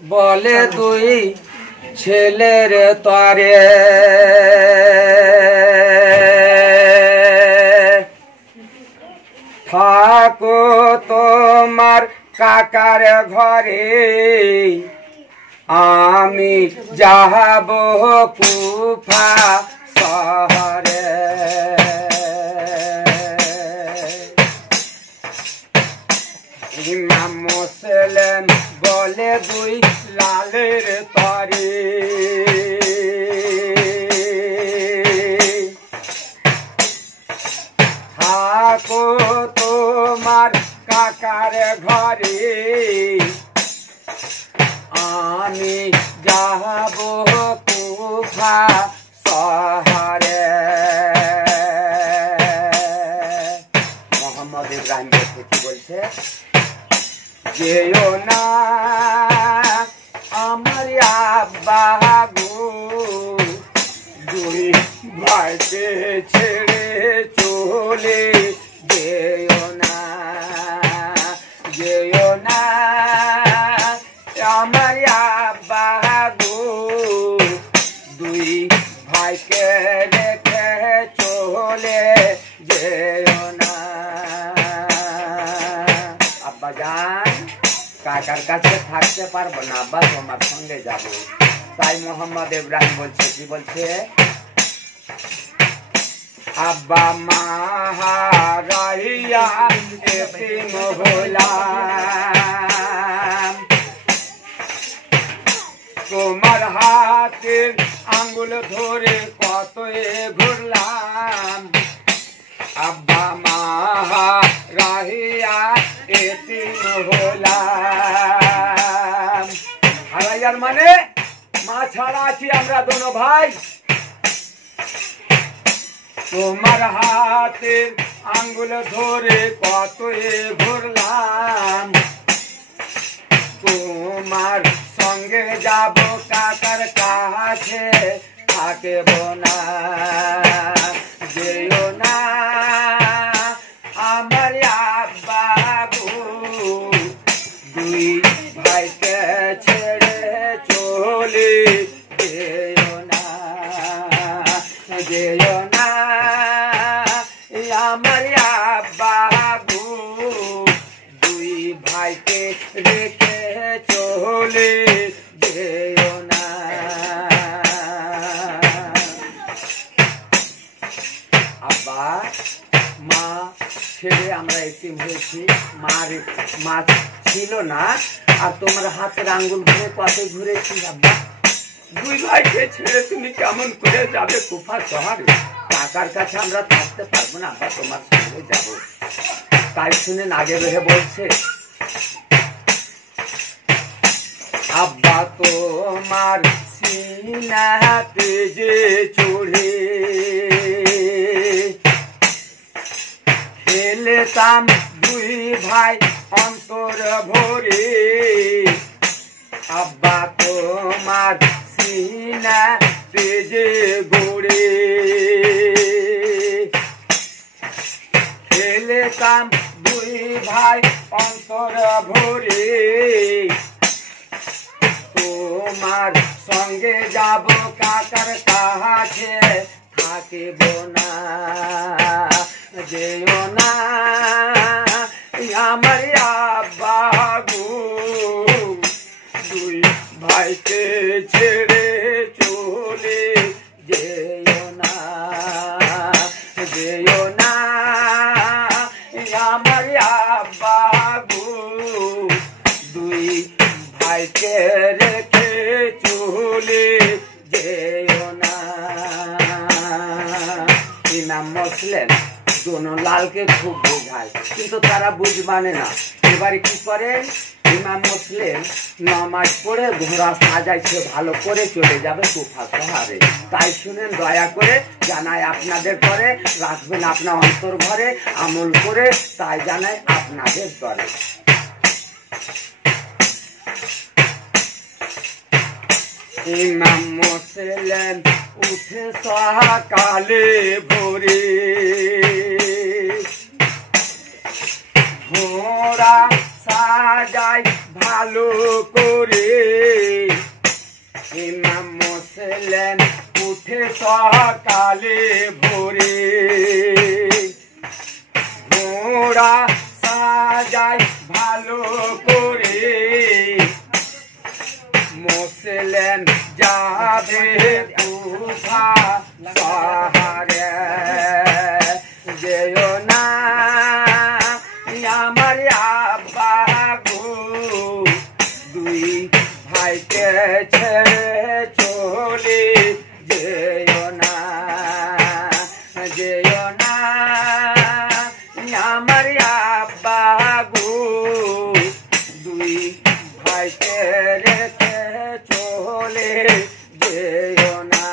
বলে দুই ছেলের তরে থাকো তোমার কাকার ঘরে আমি যাব কুফা শহরে। ইমাম মুসলিম বলে দুই লালের তরে থাকো তোমার কাকার ঘরে আমি যাব কুফা শহরে। মোহাম্মদ ইব্রাহিম কি বলছে? যেও না আমার আব্বা গো, দুই ভাইকে ছেড়ে চলে যেও না, যেও না আমার আব্বা গো, দুই ভাইকে রেখে চলে যেও না। আব্বা জান কাকার কাছে থাকতে পারবো না, আব্বা তোমার সঙ্গে যাব। তাই মোহাম্মদ ইব্রাহিম বলছে, কি বলছে? আব্বা মাহারাইয়া এতিম হলাম, তোমার হাতের আঙ্গুল ধরে কত ঘুরলাম। আব্বা মাহারাইয়া এতিম হলাম। হারাইয়ার মানে মা ছাড়া আছি আমরা দোনো ভাই। তোমার হাতের আঙ্গুল ধরে কত ঘুরলাম, তোমার সঙ্গে যাব কাকার কাছে থাকব না, যেও না আমার আব্বা গো, দুই ভাইকে ছেড়ে চলে যেও না, যেও না আমার আব্বা গো, দুই ভাইকে রেখে চলে যেও না। আব্বা মা ছেড়ে আমরা এতিম হয়েছি, মা ছিল না, আর তোমার হাতের আঙ্গুল ধরে কত ঘুরেছি। আব্বা দুই ভাইকে ছেড়ে তুমি কেমন করে যাবে কুফা শহরে? কাকার কাছে আমরা থাকতে পারবো না, আব্বা তোমার সঙ্গে যাব। তাই শুনে আগে বেড়ে বলছে, আব্বা তোমার সিনাতে যে চড়ে খেলতাম দুই ভাই অন্তর ভরে, আব্বা তোমার সিনাতে যে গড়ে খেলতাম দুই ভাই অন্তর ভরে, তোমার সঙ্গে যাব কাকার কাছে থাকিব না, যেও না আমার আব্বা গো, দুই ভাইকে ছেড়ে চলে যেও না, যেও না আমার আব্বা গো, দুই ভাইকে রেখে চলে যেও না। ইমাম মুসলিম দোনো লালকে খুব বোঝায়, কিন্তু তারা বুঝবানে না। এবারে কি করেন? ইমাম মুসলিম নামাজ পড়ে ঘোড়া সাজাইছে, ভালো করে চলে যাবে কুফা শহরে। তাই শুনেন, দয়া করে জানাই আপনাদের করে রাখবেন আপনার অন্তর ঘরে, আমল করে তাই জানাই আপনাদের করে। ইমাম মুসলিম উঠে সকালে ভোরে, ঘোড়া সাজাই ভালো করে সকালে ভোরে ঘোড়া সাজাই ভালো করে মুসলেন যাবে তুফা সাহারে যেও না আমার আব্বা গো দুই ভাইকে ছেড়ে চলে যেও না আমার আব্বা গো দুই ভাইকে রেখে চলে যেও না।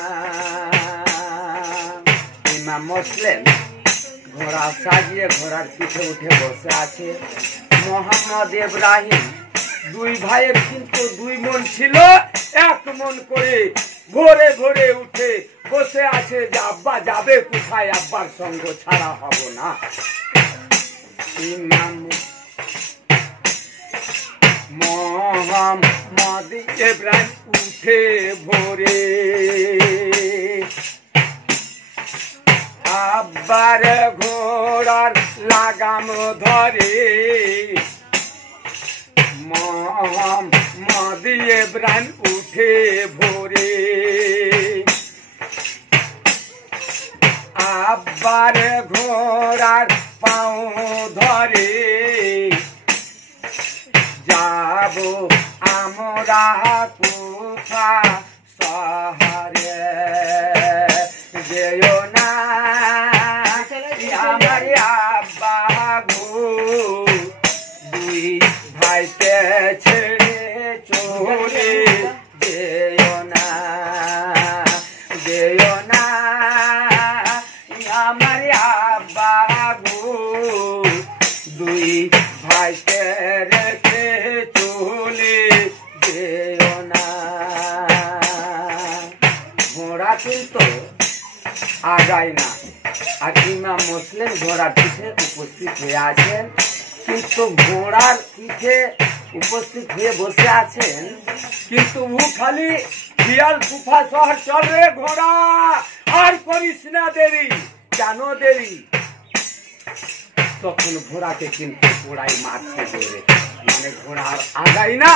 ইমাম মুসলিম ঘোড়া সাজিয়ে ঘোড়ার পিঠে উঠে বসে আছে। মোহাম্মদ ইব্রাহিম দুই ভাইয়ের কিন্তু দুই মন ছিল, এক মন করে ভোরে ভোরে উঠে বসে আছে যে আব্বা যাবে কোথায়, আব্বার সঙ্গ ছাড়া হব না। ইমাম মোহাম্মদ ইব্রাহিম উঠে ভোরে আব্বার ঘোড়ার লাগাম ধরে মোহাম্মদ ইব্রাহিম উঠে ভোরে আব্বার ঘোড়ার পাও ধরে যাব আমরা কুফা শহরে যেও না আমার আব্বা গো দুই ভাইকে ছেড়ে চলে যেও না আমার আব্বা গো দুই ভাইকে রেখে চলে যেও না। ঘোড়া কিন্তু আগায় না, আর ইমাম মুসলিম ঘোড়ার পিঠে উপস্থিত হয়ে আছেন, কিন্তু ঘোড়ার পিঠে উপস্থিত হয়ে বসে আছেন, কিন্তু ও খালি শিয়াল কুফা শহর চল রে ঘোড়া, আর করিস না দেরি, কেন দেরি? তখন ঘোড়াকে কিন্তু ঘোড়াই মারছে জোরে, মানে ঘোড়া আর আগাই না।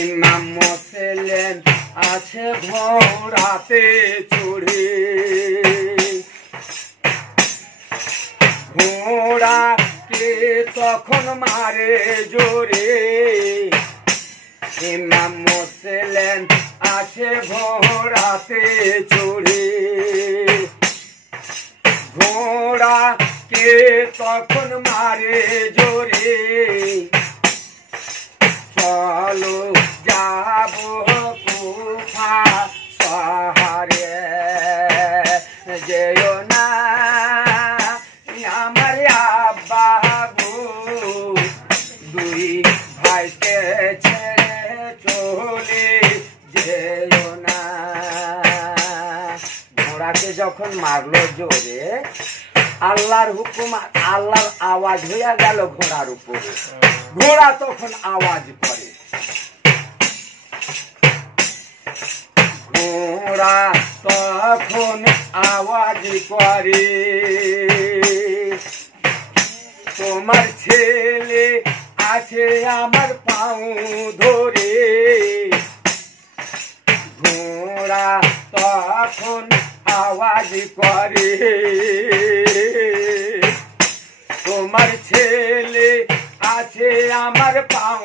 ইমাম মুসলিম আছে ঘোড়াতে চড়ে, ঘোড়াকে তখন মারে জোরে। ইমাম মুসলিম আছে ঘোড়াতে চড়ে, ঘোড়াকে তখন মারে জোরে। চলো যাব কুফা শহরে যেও না আমার আব্বা গো দুই ভাইকে ছেড়ে চলে যেও না। ঘোড়াকে যখন মারলো জোরে, আল্লাহর হুকুম, আল্লাহর আওয়াজ হইয়া গেল ঘোড়ার উপরে। ঘোড়া তখন আওয়াজ করে, ঘোড়া তখন আওয়াজ করে তোমার ছেলে আছে আমার পাও ধরে। ঘোড়া তখন আওয়াজ করে তোমার ছেলে আছে আমার পাও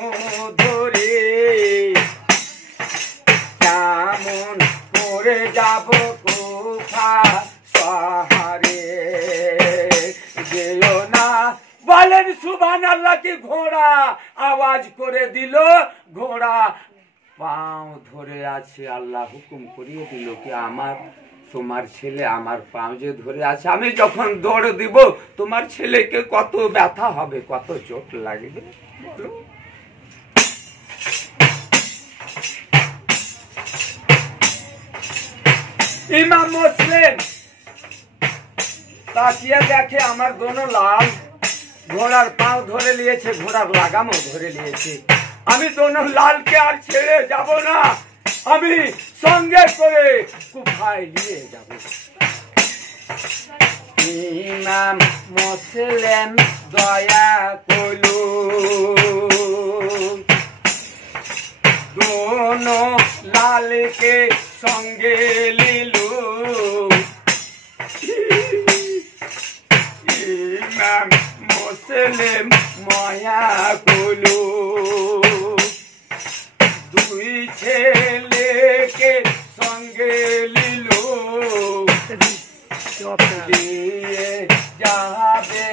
ধরে। কেমন করে যাব কুফা শহরে যেও না। বলেন সুবহানাল্লাহ। কি ঘোড়া আওয়াজ করে দিল, ঘোড়া পাও ধরে আছে, আল্লাহ হুকুম করিয়ে দিল কি আমার তোমার ছেলে আমার পাও যে ধরে আছে, আমি যখন দৌড় দিব তোমার ছেলেকে কত ব্যথা হবে, কত চোট লাগবে বলো। ইমাম মুসলিম তাকিয়ে দেখে আমার দোনো লাল, ঘোড়ার পাও ধরে নিয়েছে, ঘোড়ার লাগামও ধরে নিয়েছে, আমি দোনো লালকে আর ছেড়ে যাব না, আমি সঙ্গে করে কুফায় নিয়ে যাব। ইমাম মুসলিম দয়া করলু, দোনো লালকে সঙ্গে লিলু। ইমাম মুসলিম মায়া করলু, দুই ছেলেকে সঙ্গে লিলু। দিয়ে যাবে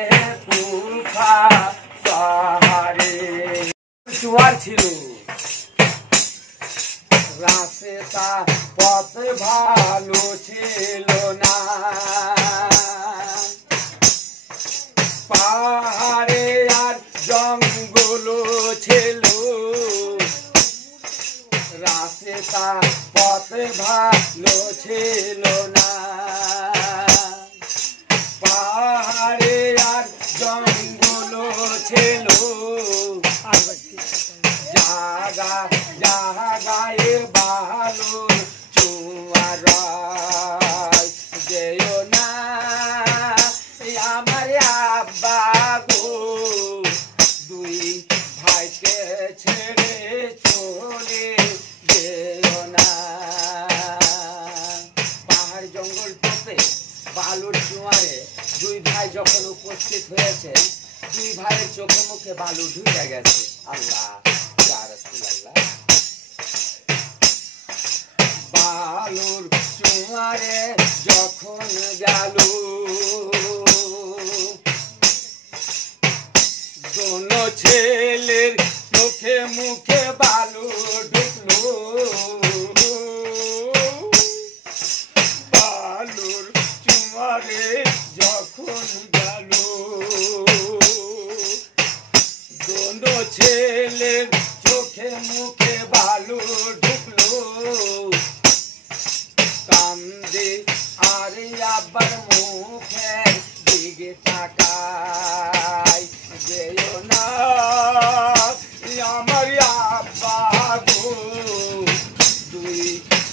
কুফা শহরে। জোয়ার ছিল, রাস্তা পথ ভালো ছিল না, পাহাড়ে আর জঙ্গল ছিল, রাস্তা পথ ভালো ছিল না, পাহাড়ে আর জঙ্গল ছিল, জাগা জাগায় ভালো চুয়ার যেও না আমার আব্বা গো, দুই ভাইকে ছেড়ে চলে যেও না। পাহাড় জঙ্গল টপে বালুর জোয়ারে দুই ভাই যখন উপস্থিত হয়েছে, দুই ভাইয়ের চোখে মুখে বালু ঢুকে গেছে। আল্লাহ ইয়া রাসূলুল্লাহ, বালুর জোয়ারে যখন গেল, দোনো ছেলের চোখে মুখে বালু ঢুকলো, বালুর জোয়ারে যখন গেল, দোনো ছেলের চোখে মুখে বালু ঢুকলো, কান্দে আর আবার মুখের দিকে তাকায় যেও না আমার আব্বা গো, দুই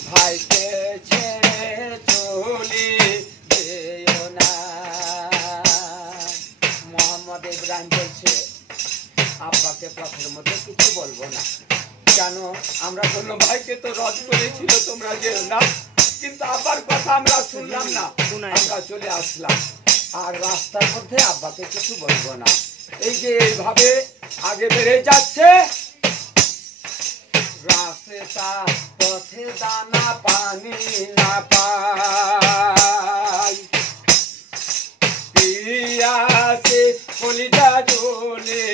ভাইকে ছেড়ে চলে যেও না। মোহাম্মদ ইব্রাহিম বলছে, আব্বাকে পথের মধ্যে কিছু বলবো না, কেন আমরা কোনো ভাইকে তো রদ করেছিল তোমরা যেও না, কিন্তু আব্বার কথা আমরা শুনলাম না, আমরা চলে আসলাম, আর রাস্তার মধ্যে আব্বাকে কিছু বলবো না। এই যে এইভাবে আগে বেড়ে যাচ্ছে, রাস্তা পথে দানা পানি না পায়, পিয়াসে কলিজা জ্বলে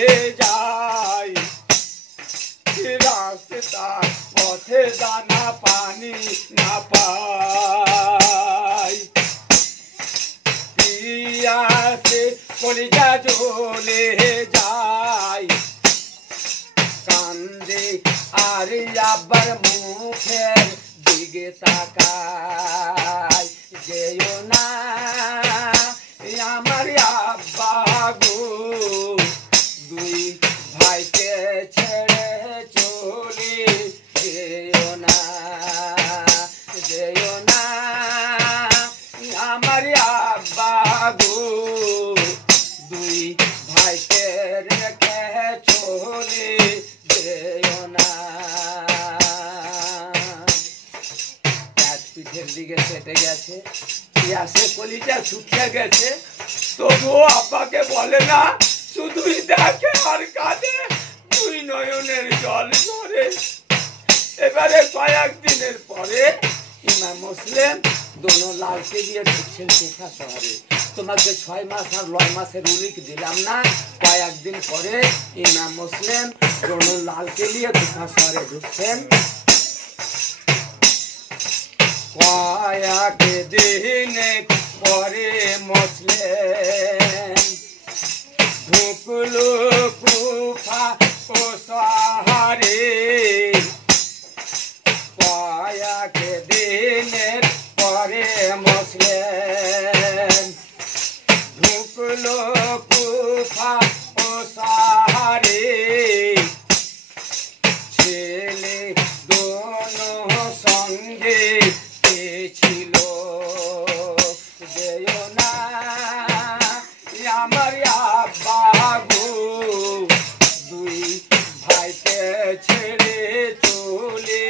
যায়, রাস্তা পথে দানা পানি না পায়, পিয়াসে কলিজা জ্বলে যায়, কান্দে আর আবার মুখের দিকে তাকায় যেও না আমার আব্বা গো, দুই ভাইকে ছেড়ে চলে যেও না, যেও না আমার আব্বা গো, দুই ভাইকে রেখে চলে যেও না। পিঠের দিকে চেটে গেছে, পিয়াসে কলিজা শুকিয়ে গেছে, তবুও আব্বাকে বলে না, শুধুই দেখে আর কাঁদে, দুই নয়নের জল ঝরে। এবারে কয়েকদিনের পরে ইমাম মুসলিম দোনো লালকে দিয়ে ঢুকছেন কুফা শহরে। তোমাকে 6 মাস আর 9 মাসের উলিক দিলাম না, কয়েকদিন পরে ইমাম মুসলিম দোনো লালকে নিয়ে কুফা শহরে ঢুকছেন। কয়েকদিন পরে মুসলিম ঢুকলো কুফা ও শহরে, কয়েকদিনের পরে মুসলিম ঢুকলো কুফা ও শহরে, ছেড়ে চলে